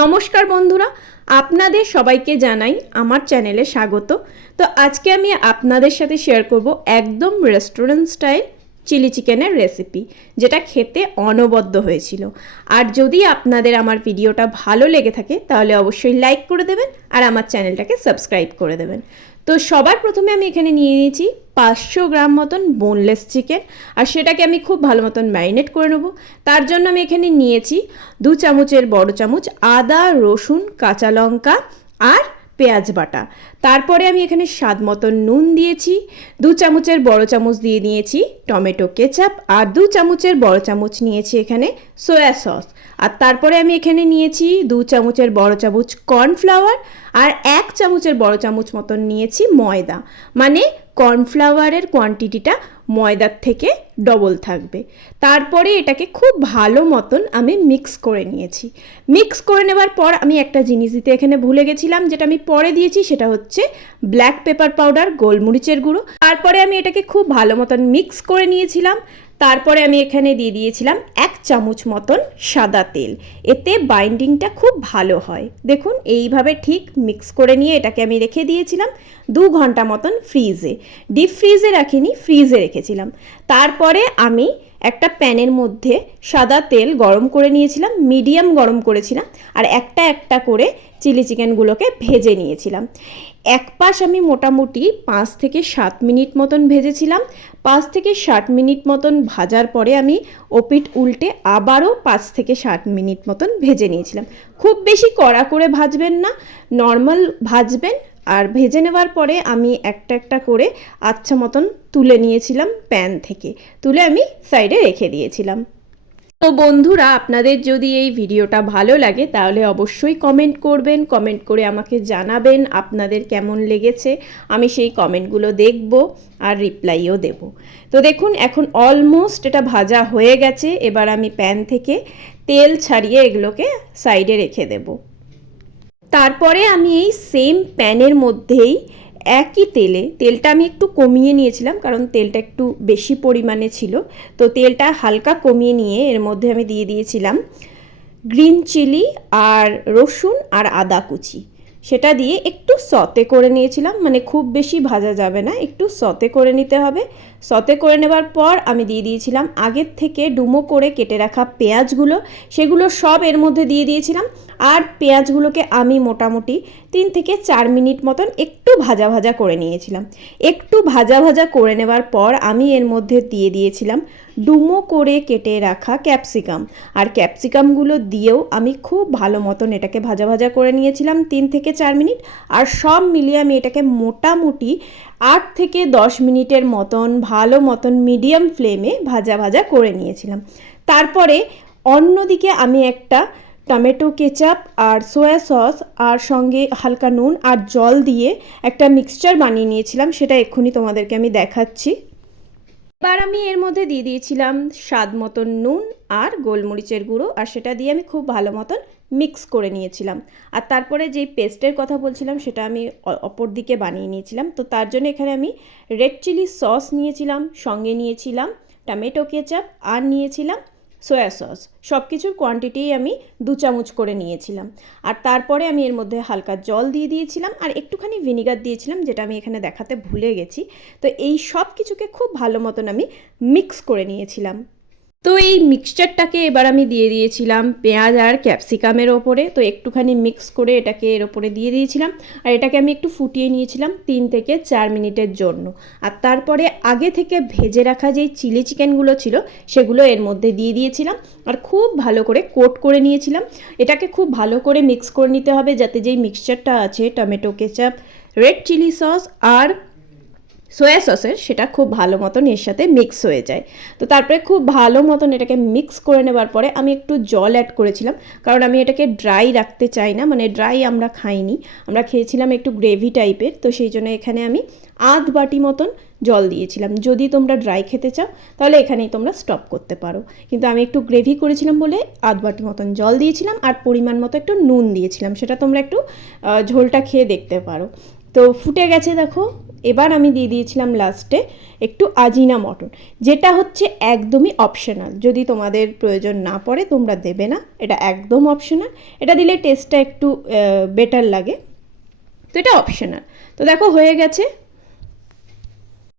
নমস্কার বন্ধুরা, আপনাদের সবাইকে জানাই আমার চ্যানেলে স্বাগত। তো আজকে আমি আপনাদের সাথে শেয়ার করব একদম রেস্টুরেন্ট স্টাইল চিলি চিকেনের রেসিপি, যেটা খেতে অনবদ্য হয়েছিল। আর যদি আপনাদের আমার ভিডিওটা ভালো লেগে থাকে তাহলে অবশ্যই লাইক করে দেবেন আর আমার চ্যানেলটাকে সাবস্ক্রাইব করে দেবেন। তো সবার প্রথমে আমি এখানে নিয়ে নিয়েছি 500 গ্রাম মতন বোনলেস চিকেন, আর সেটাকে আমি খুব ভালো মতন ম্যারিনেট করে নেব। তার জন্য আমি এখানে নিয়েছি 2 চামচের বড় চামচ আদা, রসুন, কাঁচা লঙ্কা আর পেঁয়াজ বাটা। তারপরে আমি এখানে স্বাদ মতন নুন দিয়েছি, 2 চামচের বড় চামচ দিয়ে নিয়েছি টমেটো কেচাপ, আর 2 চামচের বড় চামচ নিয়েছি এখানে সয়া সস। আর তারপরে আমি এখানে নিয়েছি 2 চামচের বড় চামচ কর্নফ্লাওয়ার, আর 1 চামচের বড় চামচ মতন নিয়েছি ময়দা। মানে কর্নফ্লাওয়ারের কোয়ান্টিটিটা ময়দার থেকে ডবল থাকবে। তারপরে এটাকে খুব ভালো মতন আমি মিক্স করে নিয়েছি। মিক্স করে নেবার পর আমি একটা জিনিস দিতে এখানে ভুলে গেছিলাম, যেটা আমি পরে দিয়েছি, সেটা হচ্ছে ব্ল্যাক পেপার পাউডার, গোলমরিচের গুঁড়ো। তারপরে আমি এটাকে খুব ভালো মতন মিক্স করে নিয়েছিলাম। তারপরে আমি এখানে দিয়ে দিয়েছিলাম 1 চামচ মতন সাদা তেল, এতে বাইন্ডিংটা খুব ভালো হয়। দেখুন এইভাবে ঠিক মিক্স করে নিয়ে এটাকে আমি রেখে দিয়েছিলাম 2 ঘন্টা মতন ফ্রিজে। ডিপ ফ্রিজে রাখিনি, ফ্রিজে রেখেছিলাম। তারপরে আমি একটা প্যানের মধ্যে সাদা তেল গরম করে নিয়েছিলাম, মিডিয়াম গরম করেছিলাম, আর একটা একটা করে চিলি চিকেনগুলোকে ভেজে নিয়েছিলাম। এক পাশ আমি মোটামুটি 5 থেকে 7 মিনিট মতন ভেজেছিলাম। 5 থেকে 7 মিনিট মতন ভাজার পরে আমি ওপিট উল্টে আবারও 5 থেকে 7 মিনিট মতন ভেজে নিয়েছিলাম। খুব বেশি কড়া করে ভাজবেন না, নর্মাল ভাজবেন। আর ভেজে নেওয়ার পরে আমি একটা একটা করে আচ্ছা মতন তুলে নিয়েছিলাম প্যান থেকে, তুলে আমি সাইডে রেখে দিয়েছিলাম। তো বন্ধুরা, আপনাদের যদি এই ভিডিওটা ভালো লাগে তাহলে অবশ্যই কমেন্ট করবেন, কমেন্ট করে আমাকে জানাবেন আপনাদের কেমন লেগেছে। আমি সেই কমেন্টগুলো দেখব আর রিপ্লাইও দেব। তো দেখুন এখন অলমোস্ট এটা ভাজা হয়ে গেছে। এবার আমি প্যান থেকে তেল ছাড়িয়ে এগুলোকে সাইডে রেখে দেব। তারপরে আমি এই সেম প্যানের মধ্যেই একই তেলটা আমি একটু কমিয়ে নিয়েছিলাম, কারণ তেলটা একটু বেশি পরিমাণে ছিল। তো তেলটা হালকা কমিয়ে নিয়ে এর মধ্যে আমি দিয়ে দিয়েছিলাম গ্রিন চিলি আর রসুন আর আদা কুচি। সেটা দিয়ে একটু সতে করে নিয়েছিলাম, মানে খুব বেশি ভাজা যাবে না, একটু সতে করে নিতে হবে। সতে করে নেবার পর আমি দিয়ে দিয়েছিলাম আগের থেকে ডুমো করে কেটে রাখা পেঁয়াজগুলো, সেগুলো সব এর মধ্যে দিয়ে দিয়েছিলাম। আর পেঁয়াজগুলোকে আমি মোটামুটি 3 থেকে 4 মিনিট মতন একটু ভাজা ভাজা করে নিয়েছিলাম। একটু ভাজা ভাজা করে নেবার পর আমি এর মধ্যে দিয়ে দিয়েছিলাম ডুমো করে কেটে রাখা ক্যাপসিকাম, আর ক্যাপসিকামগুলো দিয়েও আমি খুব ভালো মতন এটাকে ভাজা ভাজা করে নিয়েছিলাম 3 থেকে 4 মিনিট। আর সব মিলিয়ে আমি এটাকে মোটামুটি 8 থেকে 10 মিনিটের মতন ভালো মতন মিডিয়াম ফ্লেমে ভাজা ভাজা করে নিয়েছিলাম। তারপরে অন্যদিকে আমি একটা টমেটো কেচাপ আর সয়া সস আর সঙ্গে হালকা নুন আর জল দিয়ে একটা মিক্সচার বানিয়ে নিয়েছিলাম, সেটা এক্ষুনি তোমাদেরকে আমি দেখাচ্ছি। এবার আমি এর মধ্যে দিয়ে দিয়েছিলাম স্বাদ মতন নুন আর গোলমরিচের গুঁড়ো, আর সেটা দিয়ে আমি খুব ভালো মতন মিক্স করে নিয়েছিলাম। আর তারপরে যেই পেস্টের কথা বলছিলাম সেটা আমি অপর দিকে বানিয়ে নিয়েছিলাম। তো তার জন্য এখানে আমি রেড চিলি সস নিয়েছিলাম, সঙ্গে নিয়েছিলাম টমেটো কেচাপ আর নিয়েছিলাম সয়া সস। সব কিছুর কোয়ান্টিটি আমি 2 চামচ করে নিয়েছিলাম। আর তারপরে আমি এর মধ্যে হালকা জল দিয়ে দিয়েছিলাম আর একটুখানি ভিনিগার দিয়েছিলাম, যেটা আমি এখানে দেখাতে ভুলে গেছি। তো এই সব কিছুকে খুব ভালো মতন আমি মিক্স করে নিয়েছিলাম। তো এই মিক্সচারটাকে এবার আমি দিয়ে দিয়েছিলাম পেঁয়াজ আর ক্যাপসিকামের ওপরে। তো একটুখানি মিক্স করে এটাকে এর ওপরে দিয়ে দিয়েছিলাম, আর এটাকে আমি একটু ফুটিয়ে নিয়েছিলাম 3 থেকে 4 মিনিটের জন্য। আর তারপরে আগে থেকে ভেজে রাখা যেই চিলি চিকেনগুলো ছিল সেগুলো এর মধ্যে দিয়ে দিয়েছিলাম, আর খুব ভালো করে কোট করে নিয়েছিলাম। এটাকে খুব ভালো করে মিক্স করে নিতে হবে, যাতে যেই মিক্সচারটা আছে tomato ketchup, red chilli sauce আর সয়া সসের, সেটা খুব ভালো মতন এর সাথে মিক্স হয়ে যায়। তো তারপরে খুব ভালো মতন এটাকে মিক্স করে নেবার পরে আমি একটু জল অ্যাড করেছিলাম, কারণ আমি এটাকে ড্রাই রাখতে চাই না, মানে ড্রাই আমরা খাইনি, আমরা খেয়েছিলাম একটু গ্রেভি টাইপের। তো সেই জন্য এখানে আমি আধ বাটি মতন জল দিয়েছিলাম। যদি তোমরা ড্রাই খেতে চাও তাহলে এখানেই তোমরা স্টপ করতে পারো, কিন্তু আমি একটু গ্রেভি করেছিলাম বলে আধ বাটি মতন জল দিয়েছিলাম, আর পরিমাণ মতো একটু নুন দিয়েছিলাম। সেটা তোমরা একটু ঝোলটা খেয়ে দেখতে পারো। তো ফুটে গেছে দেখো। এবার আমি দিয়ে দিয়েছিলাম লাস্টে একটু আজিনা মটন, যেটা হচ্ছে একদমই অপশনাল। যদি তোমাদের প্রয়োজন না পড়ে তোমরা দেবে না, এটা একদম অপশনাল। এটা দিলে টেস্টটা একটু বেটার লাগে, তো এটা অপশনাল। তো দেখো হয়ে গেছে